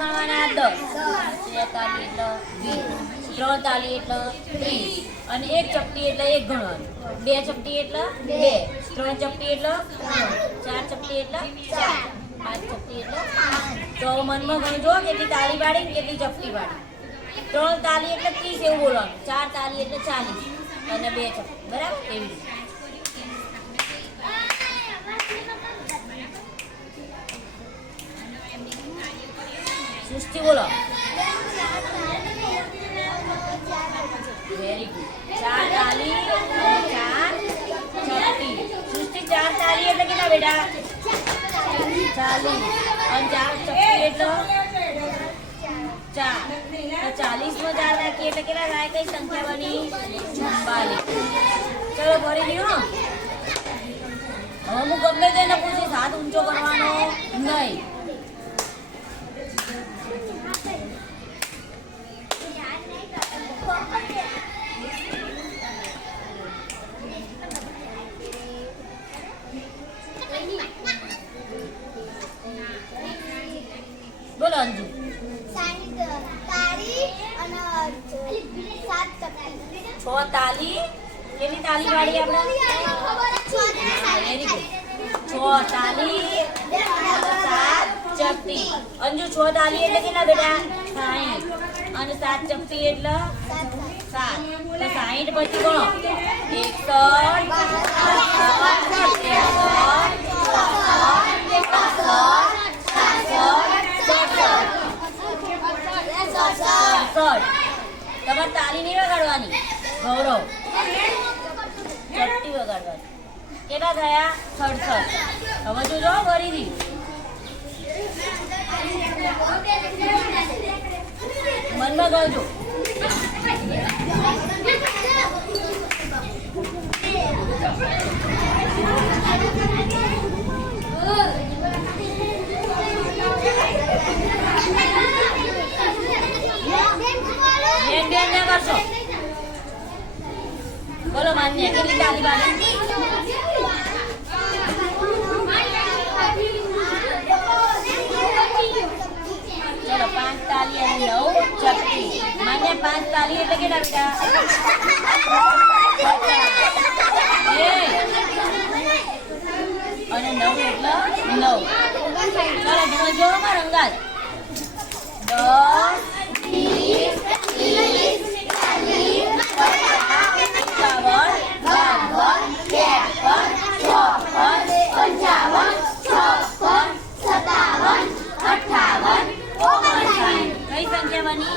ગણવાના 10, 2 તાલી એટલે 20, 3 તાલી એટલે 30 અને 1 ચપટી એટલે 1 ગણવાનું, 2 ચપટી એટલે 2, 3 ચપટી એટલે 3, 4 ચપટી એટલે 4, 5 ચપટી એટલે 5. તો મનમાં ગણજો કેટલી તાળી પાડી ને કેટલી ચપટી પાડી. 3 તાલી એટલે 30 એવું બોલવાનું, 4 તાલી એટલે 40 અને 2 ચપટી, બરાબર? એવી રીતે સૃષ્ટિ બોલો. Very good. 4 તાલી અને 4 ચપટી. સૃષ્ટિ 4 તાલી એટલે કેટલા બેટા? 40 અને 4 ચપટી એટલે 4. તો 40 માં 4 નાખીએ એટલે કેટલા થાય? કઈ સંખ્યા બની? 44. ચલો ભરી લ્યો. હવે હું ગમે તેને પૂછીશ, હાથ ઊંચો કરવાનો નહીં. બોલો અંજુ. 6 તાલી. કેટલી તાલી વાળી આપણે? 6 તાલી 7 ચપટી. અંજુ 6 તાલી એટલે કેટલા બેટા? 60 અને 7 ચપટી એટલે 7. તો 60 પછી ગણો. 61 તમારે તાલી નહીં વગાડવાની, ગૌરવ ચપટી વગાડવાની. કેટલા થયા? 66. હવે જોજો ફરીથી. મનમાં ગણજો. કરશો. બોલો માન્ય કેટલી તાલી બાકી? ચલો 5 તાલી અને 9 ચપટી. માન્ય 5 તાલી એટલે કેટલા બેટા? અને 9 એટલે 9. ચલો જોજો રંગાત. 10 કઈ સંખ્યા બની?